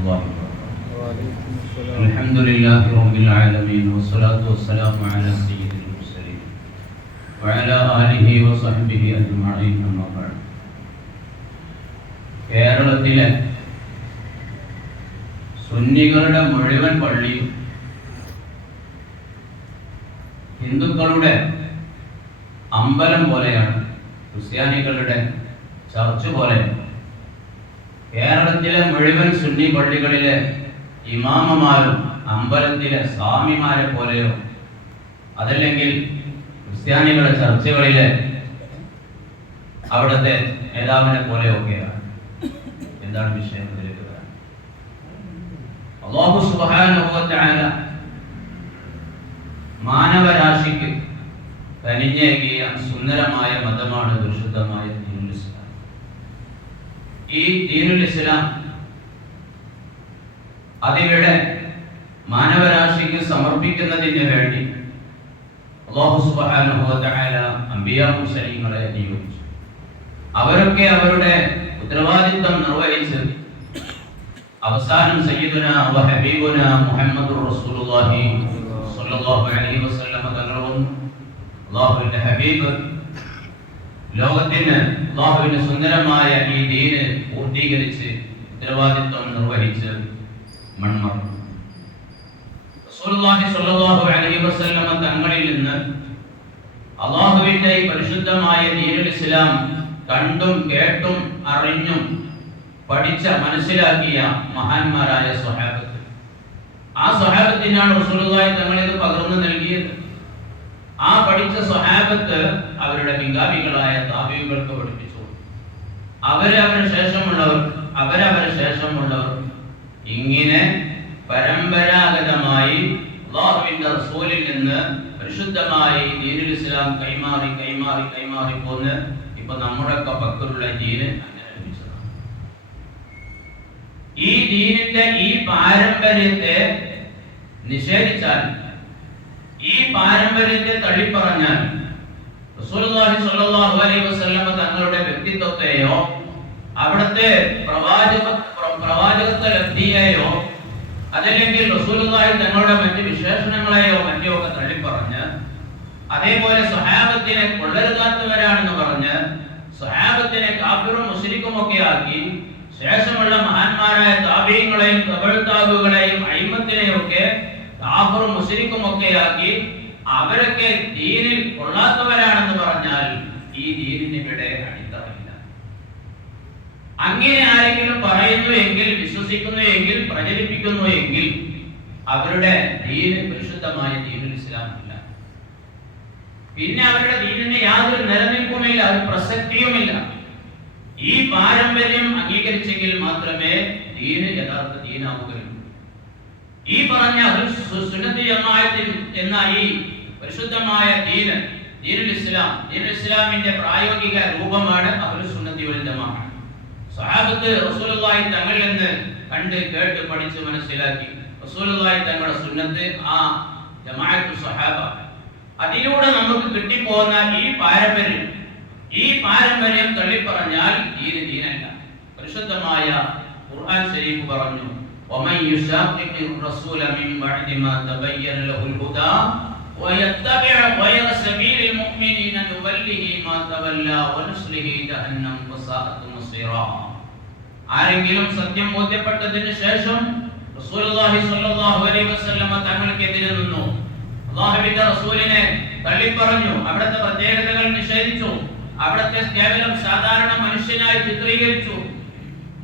الله وبركاته الحمد لله رب العالمين والصلاة والسلام على سيد المرسلين وعلى آله وصحبه أجمعين أما بعد കേരളത്തിലെ സുന്നികളുടെ മുഴുവൻ പള്ളിയും ഹിന്ദുക്കളുടെ അമ്പലം പോലെയാണ് ക്രിസ്ത്യാനികളുടെ ചർച്ച് പോലെ കേരളത്തിലെ മുഴുവൻ സുന്നി പള്ളികളിലെ ഇമാമമാരും അമ്പലത്തിലെ സ്വാമിമാരെ പോലെയോ അതല്ലെങ്കിൽ ക്രിസ്ത്യാനികളുടെ ചർച്ചകളിലെ അവിടുത്തെ നേതാവിനെ പോലെയോ ഒക്കെയാണ്. എന്താണ് വിഷയം മാനവരാശിക്ക് കനിഞ്ഞേകിയ സുന്ദരമായ മതമാണ് വിശുദ്ധമായ ഈ ദീനുൽ ഇസ്ലാം അതിവിടെ മാനവരാശിക്ക് സമർപ്പിക്കുന്നതിന് വേണ്ടി അള്ളാഹു സുബാനുഭവത്തായ അംബിയ മുസലിങ്ങളെ നിയോഗിച്ചു. അവരൊക്കെ അവരുടെ ഉത്തരവാദിത്വം നിർവഹിച്ച് അവസാനം സയ്യിദുന ഹബീബുന മുഹമ്മദുർ റസൂലുള്ളാഹി സ്വല്ലല്ലാഹു അലൈഹി വസല്ലം തങ്ങളും അല്ലാഹുവിന്റെ ഹബീബ് ലോകത്തിന് അള്ളാഹുവിന് സുന്ദരമായ ഈ ദീന് പൂർത്തീകരിച്ച് ഉത്തരവാദിത്വം നിർവഹിച്ച് മൺമറന്നു തങ്ങളിൽ നിന്ന് അള്ളാഹുവിന്റെ പരിശുദ്ധമായ ദീനുൽ ഇസ്ലാം കണ്ടും കേട്ടും അറിഞ്ഞും പഠിച്ച മനസ്സിലാക്കിയ മഹാന്മാരായ സ്വഹാബത്ത്. ആ സ്വഹാബത്തിനാണ് റസൂലുള്ളാഹി തങ്ങൾ ഇത് പകർന്നു നൽകിയത്. ആ പഠിച്ച സ്വഹാബത്ത് അവരുടെ മികാവികളായ താപികൾക്ക് പഠിപ്പിച്ചു. അവരെ അവരുടെ ശേഷമുള്ളവർ അവരവന് ശേഷമുള്ളവർ ഇങ്ങനെ പരമ്പരാഗതമായി അള്ളാഹുവിന്റെ റസൂലിൽ നിന്ന് പരിശുദ്ധമായി ദീനുൽ ഇസ്ലാം കൈമാറി കൈമാറി കൈമാറി പോന്ന് ഇപ്പൊ നമ്മുടെ ഒക്കെ പക്കലുള്ള ദീന് അങ്ങനെ ലഭിച്ചതാണ്. ഈ ദീനിന്റെ ഈ പാരമ്പര്യത്തെ നിഷേധിച്ചാൽ പാരമ്പര്യത്തെ തള്ളിപ്പറഞ്ഞാൽ തങ്ങളുടെ വ്യക്തിത്വത്തെയോ അവിടുത്തെ പ്രവാചക ലബ്ധിയെയോ അതല്ലെങ്കിൽ റസൂലുള്ളാഹി തങ്ങളുടെ മറ്റ് വിശേഷണങ്ങളെയോ മറ്റോ ഒക്കെ തള്ളിപ്പറഞ്ഞ് അതേപോലെ സഹാബത്തിനെ കൊള്ളരുതാത്തവരാണെന്ന് പറഞ്ഞ് സഹാബത്തിനെ കാഫിറും മുസ്ലിക്കും ഒക്കെ ആക്കി ശേഷമുള്ള മഹാന്മാരായ താപീയങ്ങളെയും തമിഴ്ത്താബുകളെയും അയിമത്തിനെയും ഒക്കെ കാഫറും മുസ്ലിക്കും ഒക്കെ ആക്കി അവരൊക്കെ ദീനിൽ കൊള്ളാത്തവരാണെന്ന് പറഞ്ഞാൽ ഈ ദീനിന് ഇവിടെ അടിത്തറയില്ല. അങ്ങനെ ആരെങ്കിലും പറയുന്നു എങ്കിൽ വിശ്വസിക്കുന്നു എങ്കിൽ പ്രചരിപ്പിക്കുന്നു എങ്കിൽ അവരുടെ ദീന് പരിശുദ്ധമായ ദീനുൽ ഇസ്ലാം അല്ല പിന്നെ അവരുടെ ദീനിന് യാതൊരു നിലനിൽപ്പുമില്ല ഒരു പ്രസക്തിയുമില്ല. ഈ പാരമ്പര്യം അംഗീകരിച്ചെങ്കിൽ മാത്രമേ ദീന് യഥാർത്ഥ ദീനാവുകയുള്ളൂ. ഈ പറഞ്ഞ സുന്നത്തി എന്ന ഈ പരിശുദ്ധമായ ദീന് ദീനുൽ ഇസ്ലാം ദീനുൽ ഇസ്ലാമിന്റെ പ്രായോഗിക രൂപമാണ് അഹ്ലുസ് സുന്നത്തി വൽ ജമാഅത്ത് സഹാബത്ത് റസൂലുള്ളാഹി തങ്ങളിൽ നിന്ന് കണ്ട് കേട്ട് പഠിച്ച് മനസ്സിലാക്കി റസൂലുള്ളാഹി തങ്ങളുടെ സുന്നത്ത് ആ ജമാഅത്തു സഹാബ അതിലൂടെ നമുക്ക് കിട്ടിപ്പോകുന്ന ഈ പാരമ്പര്യം ഈ പാരമ്പര്യം തള്ളിപ്പറഞ്ഞാൽ ദീന് ദീനല്ല പരിശുദ്ധമായ ഖുർആൻ ശരീഫ് പറഞ്ഞു ومن يشاقق الرسول من بعد ما تبين له الهدى ويتبع غير سبيل المؤمنين نوله ما تولى ونصله جهنم وساءت مصيرا ആരെങ്കിലും സത്യം ബോധ്യപ്പെട്ടതിന് ശേഷം റസൂലുള്ളാഹി സ്വല്ലല്ലാഹു അലൈഹി വസല്ലമ തങ്ങൾക്കെതിരെ നിന്നു അള്ളാഹുവിന്റെ റസൂലിനെ തള്ളിപ്പറഞ്ഞു അവിടുത്തെ പ്രത്യേകതകൾ നിഷേധിച്ചു അവിടുത്തെ കേവലം സാധാരണ മനുഷ്യനായി ചിത്രീകരിച്ചു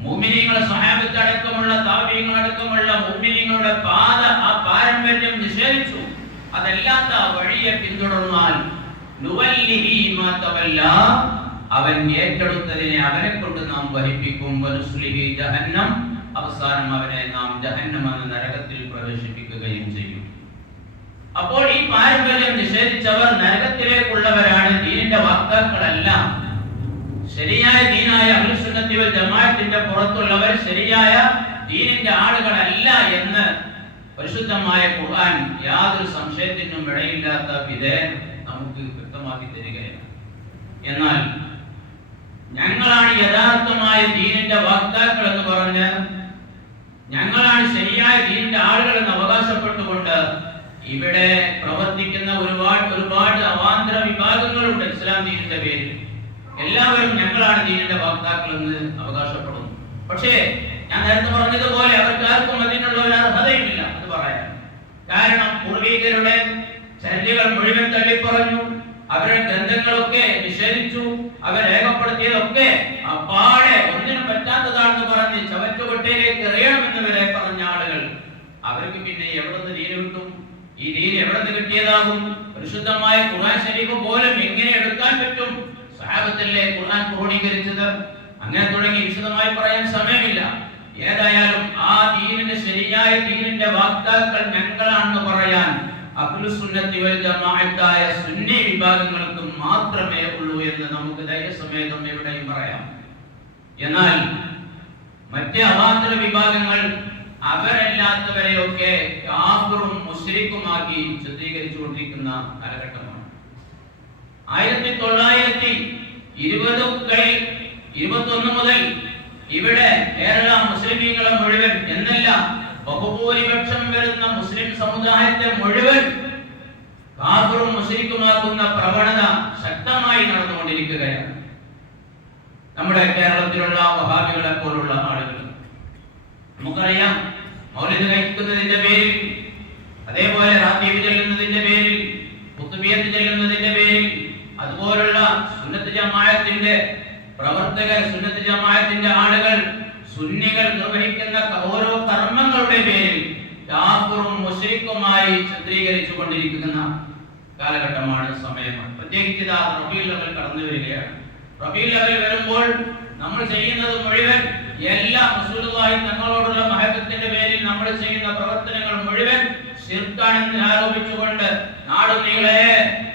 മുഅ്മിനീങ്ങളെ സ്വഹാബത്ത് അടക്കമുള്ള താബീങ്ങൾ അടക്കമുള്ള മുഅ്മിനീങ്ങളുടെ പാത ആ പാരമ്പര്യം നിഷേധിച്ചു അതല്ലാത്ത വഴിയെ പിന്തുടർന്നാൽ അവൻ ഏറ്റെടുത്തതിനെ അവനെ കൊണ്ട് നാം വഹിപ്പിക്കും. അവസാനം അവനെ നാം ജഹന്നം എന്ന നരകത്തിൽ പ്രവേശിപ്പിക്കുകയും ചെയ്യും. അപ്പോൾ ഈ പാരമ്പര്യം നിഷേധിച്ചവർ നരകത്തിലേക്കുള്ളവരാണ്. ദീനിന്റെ വാക്താക്കളല്ല. ശരിയായ ദീനായ അഹ്ലുസുന്നത്തി ജമാഅത്തിന്റെ പുറത്തുള്ളവർ ശരിയായ ദീനിന്റെ ആളുകളല്ല എന്ന് പരിശുദ്ധമായ ഖുർആൻ യാതൊരു സംശയത്തിനും ഇടയില്ലാത്ത വിധേയം നമുക്ക് വ്യക്തമാക്കി തരികയാണ്. എന്നാൽ ഞങ്ങളാണ് യഥാർത്ഥമായ ദീനിന്റെ വാക്താക്കൾ എന്ന് പറഞ്ഞ് ഞങ്ങളാണ് ശരിയായ ദീനിന്റെ ആളുകൾ എന്ന് അവകാശപ്പെട്ടുകൊണ്ട് ഇവിടെ പ്രവർത്തിക്കുന്ന ഒരുപാട് ഒരുപാട് അവാന്തര വിഭാഗങ്ങളുണ്ട് ഇസ്ലാം ദീനിന്റെ പേരിൽ. എല്ലാവരും ഞങ്ങളാണ് ദീനിന്റെ വാക്താക്കൾ എന്ന് അവകാശപ്പെടുന്നു. പക്ഷേ ഞാൻ നേരത്തെ പറഞ്ഞതുപോലെ അവർക്ക് ആർക്കും അതിനുള്ള ഒരു അർഹതയുമില്ല. കാരണം പൂർവികരുടെ ശല്യകൾ മുഴുവൻ തള്ളിപ്പറഞ്ഞു. അവരുടെ ഗ്രന്ഥങ്ങളൊക്കെ നിഷേധിച്ചു. അവർ രേഖപ്പെടുത്തിയതൊക്കെ അപ്പാടെ ഒന്നിനും പറ്റാത്തതാണെന്ന് പറഞ്ഞ് ചവറ്റുകൊട്ടയിലേക്ക് എറിയണമെന്ന് വരെ പറഞ്ഞ ആളുകൾ. അവർക്ക് പിന്നെ എവിടെ നിന്ന് ദീന് കിട്ടും? ഈ നീര് എവിടെ നിന്ന് കിട്ടിയതാകും? പരിശുദ്ധമായ ഖുർആൻ ശരീഫ് പോലും എങ്ങനെ എടുക്കാൻ പറ്റും? സഹാബത്തല്ലേ ഖുർആൻ ക്രോഡീകരിച്ചത് അങ്ങനെ തുടങ്ങി വിശദമായി പറയാൻ സമയമില്ല. ഏതായാലും ആ ദീനിന് ശരിയായ ദീനിന്റെ വാക്താക്കൾ ഞങ്ങളാണെന്ന് പറയാൻ അഖിലുസുന്നത്തി വൽ ജമാഅത്തായ സുന്നി വിഭാഗങ്ങൾക്ക് മാത്രമേ ഉള്ളൂ എന്ന് നമുക്ക് ധൈര്യസമേതം എവിടെയും പറയാം. എന്നാൽ മറ്റ് അവാന്തര വിഭാഗങ്ങൾ അവരല്ലാത്തവരെയൊക്കെ കാഫറും മുസ്ലിക്കുമാക്കി ചിത്രീകരിച്ചുകൊണ്ടിരിക്കുന്ന കാലഘട്ടമാണ്. ആയിരത്തി തൊള്ളായിരത്തി ഇരുപതുകളിൽ ഇരുപത്തൊന്ന് മുതൽ ഇവിടെ കേരള മുസ്ലിമീങ്ങളെ മുഴുവൻ എന്നല്ല ബഹുഭൂരിപക്ഷം വരുന്ന മുസ്ലിം സമുദായത്തെ മുഴുവൻ കാഫറും മുസ്ലിക്കുമാക്കുന്ന പ്രവണത ശക്തമായി നടന്നുകൊണ്ടിരിക്കുകയാണ്. നമ്മുടെ കേരളത്തിലുള്ള വഹാബികളെ പോലുള്ള ആളുകൾ. നമുക്കറിയാം മൗലിക കഴിക്കുന്നതിന്റെ പേരിൽ അതേപോലെ റാത്തീബ് ചെല്ലുന്നതിന്റെ പേരിൽ കുത്തുബിയത്ത് ചെല്ലുന്നതിന്റെ പേരിൽ അതുപോലുള്ള സുന്നത്ത് ജമാഅത്തിന്റെ പ്രവർത്തകർ സുന്നത്ത് ജമാഅത്തിന്റെ ആളുകൾ സുന്നികൾ നിർവഹിക്കുന്ന ഓരോ കർമ്മങ്ങളുടെ പേരിൽ കാഫറും മുശ്രിക്കുമായി ചിത്രീകരിച്ചു കൊണ്ടിരിക്കുന്ന കാലഘട്ടമാണ് സമയമാണ്. പ്രത്യേകിച്ച് ഇതാ റബീൽ ലെവൽ കടന്നു വരികയാണ്. റബീൽ ലെവൽ വരുമ്പോൾ നമ്മൾ ചെയ്യുന്നത് മുഴുവൻ എല്ലാ റസൂലുള്ളാഹി തങ്ങളോടുള്ള മഹത്വത്തിന്റെ പേരിൽ നമ്മൾ ചെയ്യുന്ന പ്രവർത്തനങ്ങൾ മുഴുവൻ ശിർക്കാണെന്ന് ആരോപിച്ചുകൊണ്ട് നാടുനീളെ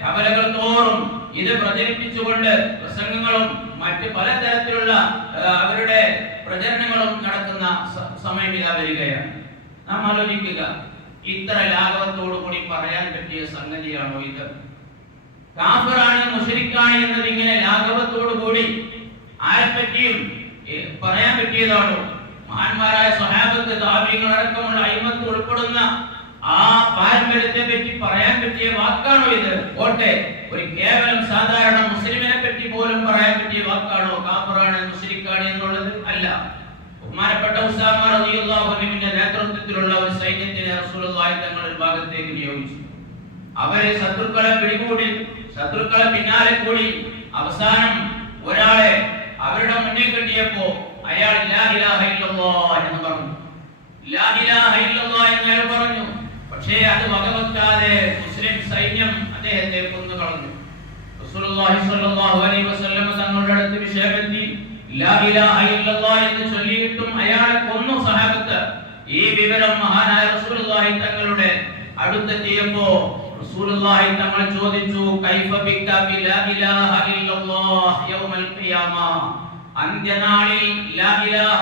കവലകൾ തോറും ഇത് പ്രചരിപ്പിച്ചുകൊണ്ട് പ്രസംഗങ്ങളും മറ്റ് പലതരത്തിലുള്ള അവരുടെ പ്രചരണങ്ങളും നടക്കുന്ന സമയം ഇതാ വരികയാണ്. നാം ആലോചിക്കുക ഇത്ര ലാഘവത്തോടു കൂടി പറയാൻ പറ്റിയ സംഗതിയാണോ ഇത്? കാഫറാണ് മുഷരിക്കാണ് എന്നത് ഇങ്ങനെ ലാഘവത്തോടു കൂടി ആരെപ്പറ്റിയും പറയാൻ പറ്റിയതാണോ? മഹാന്മാരായ സഹാബത്ത് താപീങ്ങൾ അടക്കമുള്ള അയിമത്ത് ഉൾപ്പെടുന്ന ആ പാരമ്പര്യത്തെ പറ്റി പറയാൻ പറ്റിയ വാക്കാണോ ഇത്? ഓട്ടെ ഒരു കേവലം സാധാരണ മുസ്ലിമിനെ പറ്റി പോലും പറയാൻ പറ്റിയ വാക്കാണോ? കാപ്പറാണ് മുസ്ലിക്കാണ് എന്നുള്ളത് അല്ല. ബഹുമാനപ്പെട്ട ഉസാമ നേതൃത്വത്തിലുള്ള ഒരു സൈന്യത്തിനെ റസൂലുള്ളാഹി തങ്ങൾ ഒരു ഭാഗത്തേക്ക് നിയോഗിച്ചു. അവരെ ശത്രുക്കളെ പിടികൂടി ശത്രുക്കളെ പിന്നാലെ കൂടി അവസാനം ഒരാളെ അവരുടെ മുന്നിൽ കിട്ടിയപ്പോ അയാൾ ലാ ഇലാഹ ഇല്ലല്ലാഹ് എന്ന് പറഞ്ഞു. ലാ ഇലാഹ ഇല്ലല്ലാഹ് എന്ന് അയാൾ പറഞ്ഞു. പക്ഷേ അത് വകവെക്കാതെ മുസ്ലിം സൈന്യം അദ്ദേഹത്തെ കൊന്നു കളഞ്ഞു. തങ്ങളുടെ അടുത്ത് വിഷയമെത്തി ലാ എന്ന് ചൊല്ലിയിട്ടും അയാളെ കൊന്നു സഹാബത്ത്. ഈ വിവരം മഹാനായ റസൂലുള്ളാഹി തങ്ങളുടെ അടുത്തെത്തിയപ്പോ റസൂലുള്ളാഹി തങ്ങൾ ചോദിച്ചു കൈഫ ബിക ബിലാ ഇലാഹ ഇല്ലല്ലാഹ് യൗമൽ ഖിയാമ? അന്ത്യനാളിൽ ലാ ഇലാഹ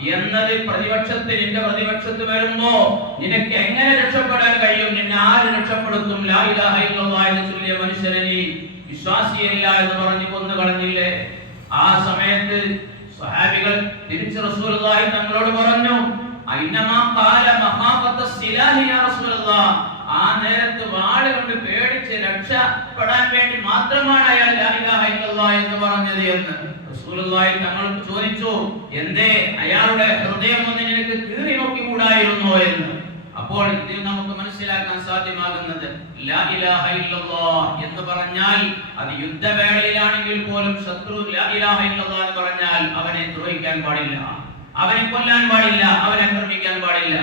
എന്നത് പ്രതിപക്ഷത്തിൽ നിന്റെ പ്രതിപക്ഷത്ത് വരുമ്പോ നിനക്ക് എങ്ങനെ രക്ഷപ്പെടാൻ കഴിയും? നിന്നെ ആര് രക്ഷപ്പെടുത്തും? എന്ന് ചൊല്ലിയ മനുഷ്യനെ നീ വിശ്വാസിയല്ല എന്ന് പറഞ്ഞു കൊന്നു കളഞ്ഞില്ലേ? ആ സമയത്ത് സ്വഹാബികൾ തിരിച്ച് റസൂലുള്ളാഹി തങ്ങളോട് പറഞ്ഞു ആ നേരത്ത് പേടിച്ച് രക്ഷപ്പെടാൻ വേണ്ടി മാത്രമാണ് അയാൾ എന്ന് പറഞ്ഞത് എന്ന്. റസൂലുള്ളാഹി തങ്ങൾ ചോദിച്ചു എന്തേ അയാളുടെ ഹൃദയം ഒന്ന് നിനക്ക് കീറി നോക്കിക്കൂടായിരുന്നോ എന്ന്? അപ്പോൾ ഇതിൽ നമുക്ക് മനസ്സിലാക്കാൻ സാധ്യമാകുന്നത് ലാ ഇലാഹ ഇല്ലല്ലാഹ് എന്ന് പറഞ്ഞാൽ അത് യുദ്ധവേളയിലാണെങ്കിൽ പോലും ശത്രു ലാ ഇലാഹ ഇല്ലല്ലാഹ് എന്ന് പറഞ്ഞാൽ അവനെ ദ്രോഹിക്കാൻ പാടില്ല. അവനെ കൊല്ലാൻ പാടില്ല അവനെ ആക്രമിക്കാൻ പാടില്ല.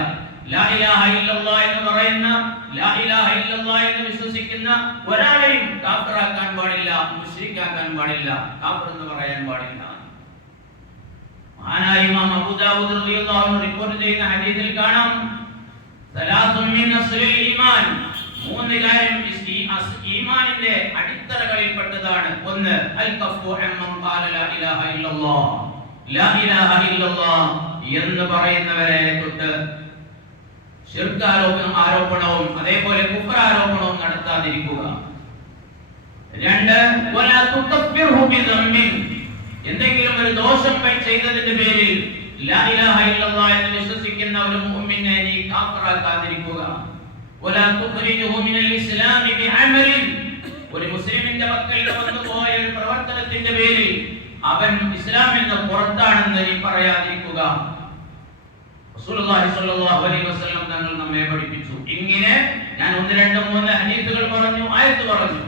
എന്ന് പറയുന്ന എന്ന് വിശ്വസിക്കുന്ന ഒരാളെയും കാഫിറാക്കാൻ പാടില്ല മുഷ്രിക്കാക്കാൻ പാടില്ല കാഫിർ എന്ന് പറയാൻ പാടില്ല. മഹാനായ ഇമാം അബൂദാവൂദ് റളിയല്ലാഹു അൻഹു റിപ്പോർട്ട് ചെയ്യുന്ന ഹദീസിൽ കാണാം സലാസും മിൻ അസ്ലിൽ ഈമാൻ. മൂന്ന് കാര്യം ഈമാനിന്റെ അടിത്തറകളിൽപ്പെട്ടതാണ്. ഒന്ന് അൽ കഫു അമ്മൻ ഖാല ലാ ഇലാഹ ഇല്ലല്ലാഹ് ലാ ഇലാഹ ഇല്ലല്ലാഹ് എന്ന് പറയുന്നവരെ തൊട്ട് ഷിർക്ക് ആരോപണവും അതേപോലെ കുഫർ ആരോപണവും നടത്താതിരിക്കുക. രണ്ട് എന്തെങ്കിലും ഒരു ദോഷം ചെയ്തതിന്റെ പേരിൽ എന്ന് വിശ്വസിക്കുന്ന ഒരു മുഅ്മിനെ നീ കാഫിറാക്കാതിരിക്കുക. ഒരു മുസ്ലിമിന്റെ പക്കൽ വന്നു പോയ ഒരു പ്രവർത്തനത്തിന്റെ പേരിൽ അവൻ ഇസ്ലാമിൽ നിന്ന് പുറത്താണെന്ന് നീ പറയാതിരിക്കുക. തങ്ങൾ നമ്മെ പഠിപ്പിച്ചു. ഇങ്ങനെ ഞാൻ ഒന്ന് രണ്ട് മൂന്ന് ഹദീസുകൾ പറഞ്ഞു ആയത്ത് പറഞ്ഞു.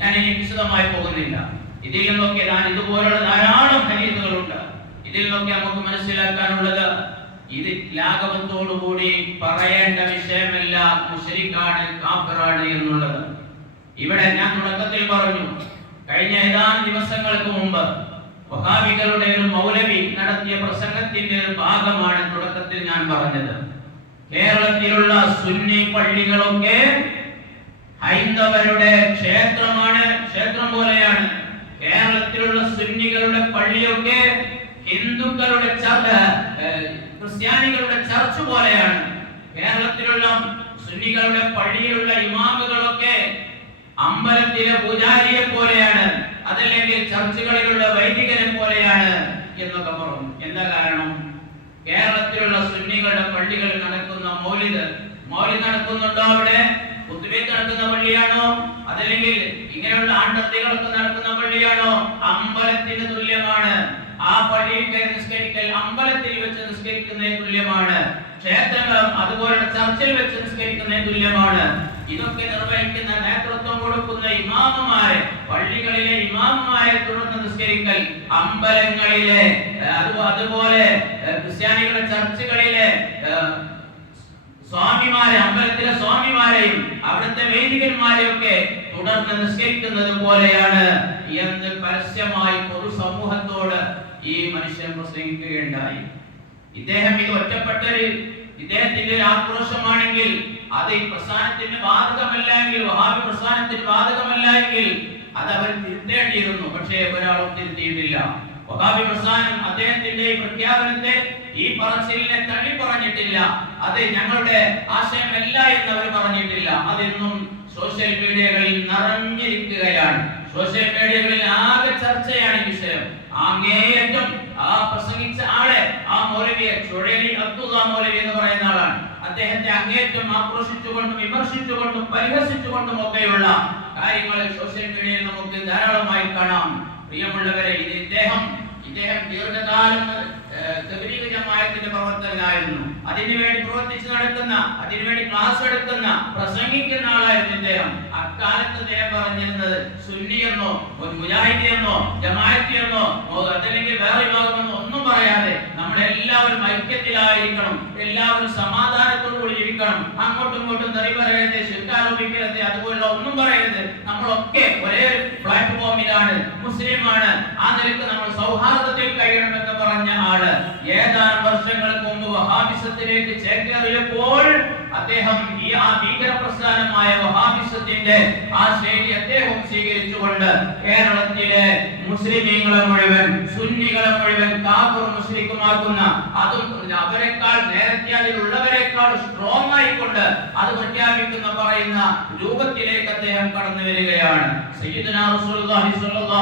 ഞാൻ ഇനി വിശദമായി പോകുന്നില്ല. ഇതിൽ നിന്നൊക്കെ ഞാൻ ഇതുപോലുള്ള ധാരാളം ഹദീസുകളുണ്ട്. ഇതിൽ നിന്നൊക്കെ നമുക്ക് മനസ്സിലാക്കാനുള്ളത് ഇത് ലാഘവത്തോടുകൂടി പറയേണ്ട വിഷയമല്ല മുഷരിക്കാണ് കാഫിറാണ് എന്നുള്ളത്. ഇവിടെ ഞാൻ തുടക്കത്തിൽ പറഞ്ഞു കഴിഞ്ഞ ഏതാനും ദിവസങ്ങൾക്ക് മുമ്പ് വഹാബികളുടെ ഒരു മൗലവി നടത്തിയ പ്രസംഗത്തിന്റെ ഒരു ഭാഗമാണ് തുടക്കത്തിൽ ഞാൻ പറഞ്ഞത്. കേരളത്തിലുള്ള സുന്നി പള്ളികളൊക്കെ ഹൈന്ദവരുടെ ക്ഷേത്രമാണ് ക്ഷേത്രം പോലെയാണ്. കേരളത്തിലുള്ള സുന്നികളുടെ പള്ളിയൊക്കെ ഹിന്ദുക്കളുടെ ക്രിസ്ത്യാനികളുടെ ചർച്ച് പോലെയാണ്. കേരളത്തിലുള്ള സുന്നികളുടെ പള്ളിയിലുള്ള ഇമാമുകളൊക്കെ അമ്പലത്തിലെ പൂജാരിയെ പോലെയാണ്. അതല്ലെങ്കിൽ ചർച്ചുകളിലുള്ള വൈദികനെ പോലെയാണ് എന്നൊക്കെ പറഞ്ഞു. എന്താ കാരണം? കേരളത്തിലുള്ള സുന്നികളുടെ പള്ളികൾ നടക്കുന്ന മൗലിദ് മൗലിദ് നടക്കുന്നുണ്ടോ അവിടെ? പൊതുവെ നടക്കുന്ന പള്ളിയാണോ? അതല്ലെങ്കിൽ ഇങ്ങനെയുള്ള ആണ്ടത്തികളൊക്കെ നടക്കുന്ന പള്ളിയാണോ? അമ്പലത്തിന് തുല്യമാണ്. ആ പള്ളിയിൽ നിസ്കരിക്കൽ അമ്പലത്തിൽ വെച്ച് നിസ്കരിക്കുന്നതിന് തുല്യമാണ്. ക്ഷേത്രങ്ങളും അതുപോലെ ചർച്ചിൽ വെച്ച് നിസ്കരിക്കുന്നതിന് തുല്യമാണ്. ഇതൊക്കെ നിർവഹിക്കുന്ന നേതൃത്വം കൊടുക്കുന്ന ഇമാമുമാരെ പള്ളികളിലെ ഇമാമുമാരെ തുടർന്ന് നിസ്കരിക്കൽ അമ്പലങ്ങളിലെ അതുപോലെ ക്രിസ്ത്യാനികളുടെ ചർച്ചുകളിലെ സ്വാമിമാരെ അമ്പലത്തിലെ സ്വാമിമാരെയും അവിടുത്തെ വേദികന്മാരെയും ഒക്കെ തുടർന്ന് നിസ്കരിക്കുന്നത് പോലെയാണ് എന്ന് പരസ്യമായി പൊതുസമൂഹത്തോട് ഈ മനുഷ്യൻ പ്രസംഗിക്കുകയുണ്ടായി. ഇദ്ദേഹം ഇത് ഒറ്റപ്പെട്ടൊരു ഇദ്ദേഹത്തിന്റെ ഒരു ആക്രോശമാണെങ്കിൽ അത് ഈ പ്രസ്ഥാനത്തിന് ബാധകമല്ല എങ്കിൽ വഹാബി പ്രസ്ഥാനത്തിന് ബാധകമല്ല എങ്കിൽ അത് അവർ തിരുത്തേണ്ടിയിരുന്നു. പക്ഷേ ഒരാളും തിരുത്തിയിട്ടില്ല. വഹാബി പ്രസ്ഥാനം അദ്ദേഹത്തിന്റെ ഈ പ്രഖ്യാപനത്തെ ഈ പറച്ചിലിനെ തള്ളി പറഞ്ഞിട്ടില്ല അത് ഞങ്ങളുടെ ആശയമല്ല എന്ന് അവർ പറഞ്ഞിട്ടില്ല. അതെന്നും സോഷ്യൽ മീഡിയകളിൽ നിറഞ്ഞിരിക്കുകയാണ്. സോഷ്യൽ മീഡിയകളിൽ ആകെ ചർച്ചയാണ് ഈ വിഷയം. അങ്ങേയറ്റം ആ പ്രസംഗിച്ച ആളെ ആ മൗലവിയെ ചുഴലി അത്തുക മൗലവി എന്ന് പറയുന്ന ആളാണ്. അദ്ദേഹത്തെ അങ്ങേറ്റം ആക്രോശിച്ചുകൊണ്ടും വിമർശിച്ചുകൊണ്ടും പരിഹസിച്ചുകൊണ്ടും ഒക്കെയുള്ള കാര്യങ്ങളെ സോഷ്യൽ മീഡിയയിൽ നമുക്ക് ധാരാളമായി കാണാം. പ്രിയമുള്ളവരെ ഇത് ഇദ്ദേഹം ഇദ്ദേഹം ദീർഘകാലം ജമാഅത്തിന്റെ പ്രവർത്തകനായിരുന്നു. അതിനുവേണ്ടി പ്രവർത്തിച്ചു നടക്കുന്ന അതിനുവേണ്ടി ക്ലാസ് എടുക്കുന്ന പ്രസംഗിക്കുന്ന ആളായിരുന്നു ഇദ്ദേഹം. അക്കാലത്ത് അദ്ദേഹം പറഞ്ഞിരുന്നത് സുന്നി എന്നോ മുജാഹിദി എന്നോ ജമാഅത്തി എന്നോ അതല്ലെങ്കിൽ വേറെ വിഭാഗമെന്നോ ഒന്നും പറയാതെ നമ്മളെല്ലാവരും ഐക്യത്തിലായിരിക്കണം. എല്ലാവരും സമാധാനത്തോടു കൂടി ജീവിക്കണം. അങ്ങോട്ടും ഇങ്ങോട്ടും തെറി പറയരുത് ശുദ്ധാരോപിക്കരുത് അതുപോലുള്ള ഒന്നും പറയരുത്. നമ്മളൊക്കെ ഒരേ പ്ലാറ്റ്ഫോമിലാണ് മുസ്ലിമാണ്. ആ നിലയ്ക്ക് നമ്മൾ സൗഹാർദ്ദത്തിൽ കഴിയണമെന്ന് പറഞ്ഞ ആൾ. ഏതാനും വർഷങ്ങൾ? വഹാബിസത്തിലേക്ക് ചേക്കേറിയപ്പോൾ അദ്ദേഹം ഈ ആ ഭീകര പ്രസ്ഥാനമായ വഹാബിസത്തിന്റെ ആ ശൈലി അദ്ദേഹം സ്വീകരിച്ചുകൊണ്ട് കേരളത്തിലെ മുസ്ലിമീങ്ങളെ മുഴുവൻ സുന്നികളെ മുഴുവൻ കാഫർ മുസ്ലിക്കുമാക്കുന്ന അതും അവരെക്കാൾ നേരത്തെ അതിലുള്ളവരെക്കാൾ സ്ട്രോങ് ആയിക്കൊണ്ട് അത് പ്രഖ്യാപിക്കുന്ന പറയുന്ന രൂപത്തിലേക്ക് അദ്ദേഹം കടന്നു വരികയാണ്. റസൂലുള്ളാഹി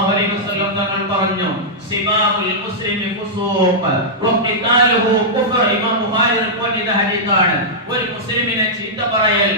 അലൈഹി വസല്ലം തങ്ങൾ പറഞ്ഞു സിബാബുൽ മുസ്ലിമി കുഫർ ഇമാം ബുഖാരി റിപ്പോർട്ട് ചെയ്ത ഹദീസാണ് ഒരു മുസ്ലിമിനെ ചീത്ത പറയൽ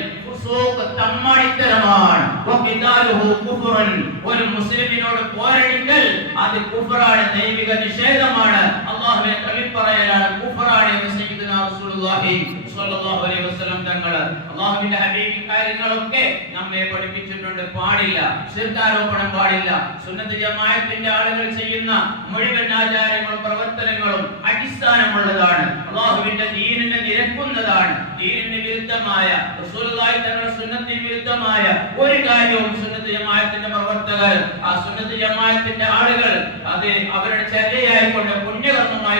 കുഫ്റൻ. ഒരു മുസ്ലിമിനോട് പോരടിക്കൽ അത് കുഫറാണ് ദൈവിക നിഷേധമാണ്. അല്ലാഹുവിനെ തള്ളിപ്പറയലാണ് കുഫറാണ് എന്ന് സ്നേഹിക്കുന്ന റസൂലുള്ളാഹി. തങ്ങൾ അല്ലാഹുവിന്റെ ഹബീബ് കാര്യങ്ങളൊക്കെ നമ്മെ പഠിപ്പിച്ചിട്ടുണ്ട്. പാടില്ല. ശിർക്കാരോപണം പാടില്ല. സുന്നത്ത് ജമാഅത്തിന്റെ ആളുകൾ ചെയ്യുന്ന മുഴുവൻ ആചാരങ്ങളും പ്രവർത്തനങ്ങളും അടിസ്ഥാനമുള്ളതാണ്. അള്ളാഹുവിന്റെ ദീനിനെ നിരക്കുന്നതാണ്. ദീനിന് വിരുദ്ധമായ റസൂലുള്ളാഹി തങ്ങളുടെ സുന്നത്തിന് വിരുദ്ധമായ ഒരു കാര്യവും സുന്നത്ത് ജമാഅത്തിന്റെ പ്രവർത്തകർ ആ സുന്നത്ത് ജമാഅത്തിന്റെ ആളുകൾ അത് അവരുടെ ചര്യയായിക്കൊണ്ട്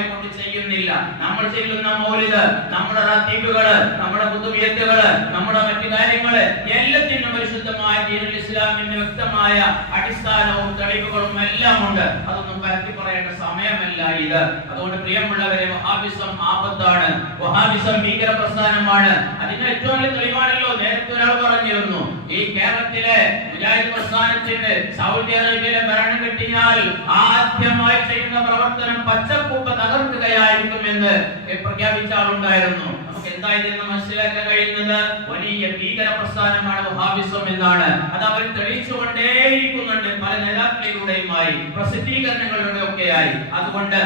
കൊണ്ട് ചെയ്യുന്നില്ല. നമ്മൾ ചെയ്യുന്ന മൗലിദ് നമ്മുടെ റത്തീബുകൾ നമ്മുടെ പുതുവിയത്തുകൾ നമ്മുടെ മറ്റു കാര്യങ്ങൾ എല്ലാത്തിനും പരിശുദ്ധമായ ദീനുൽ ഇസ്ലാമിന്റെ വ്യക്തമായ അടിസ്ഥാനവും തെളിവുകളും എല്ലാം ഉണ്ട്. അതൊന്നും പരത്തി പറയേണ്ട സമയമല്ല ഇത്. അതുകൊണ്ട് പ്രിയമുള്ളവരെ വഹാബിസം ആപത്താണ്. വഹാബിസം ഭീകര പ്രസ്ഥാനമാണ് അതിന്റെ ഏറ്റവും വലിയ തെളിവാണല്ലോ നേരത്തെ ഒരാൾ പറഞ്ഞിരുന്നു. ഈ കേരളത്തിലെ മുജാഹിദ് പ്രസ്ഥാനത്തിന് സൗദി അറേബ്യയിലെ ഭരണം കിട്ടിയാൽ ആദ്യമായി ചെയ്യുന്ന പ്രവർത്തനം പച്ചക്കൂപ്പ തകർക്കുകയായിരിക്കുമെന്ന് പ്രഖ്യാപിച്ച ആളുണ്ടായിരുന്നു. നമുക്ക് എന്തായിരുന്നു മനസ്സിലാക്കാൻ കഴിയുന്നത്? വലിയ ഭീകര പ്രസ്ഥാനമാണ് വഹാബിസം എന്നാണ്. അത് അവർ തെളിയിച്ചുകൊണ്ടേയിരിക്കുന്നുണ്ട്. പല നേതാക്കളിലൂടെയുമായി പ്രസിദ്ധീകരണങ്ങളിലൂടെ ഒക്കെയായി. അതുകൊണ്ട്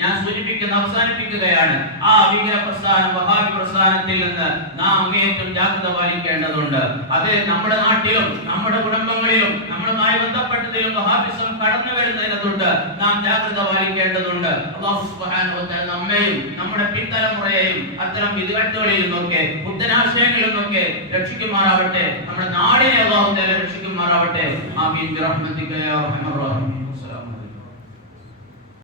ഞാൻ സൂചിപ്പിക്കുന്ന അവസാനിപ്പിക്കുകയാണ്. ആ ഭീകര പ്രസ്ഥാനം വഹാബി പ്രസ്ഥാനത്തിൽ നിന്ന് നാം അങ്ങേയറ്റം ജാഗ്രത പാലിക്കേണ്ടതുണ്ട്. അത് നമ്മുടെ നാട്ടിലും നമ്മുടെ കുടുംബങ്ങളിലും നമ്മളുമായി ബന്ധപ്പെട്ടതിലും വഹാബിസം കടന്നു വരുന്നതിനെ തൊട്ട് നാം ജാഗ്രത പാലിക്കേണ്ടതുണ്ട്. നമ്മെയും നമ്മുടെ പിൻതലമുറയെയും അത്തരം വിധികെട്ടുകളിൽ നിന്നൊക്കെ ബുദ്ധനാശയങ്ങളിൽ നിന്നൊക്കെ രക്ഷിക്കുമാറാവട്ടെ. നമ്മുടെ നാടിനെ തആല രക്ഷിക്കുമാറാവട്ടെ. ആമീൻ. ബിറഹ്മതിക യാ റഹീം.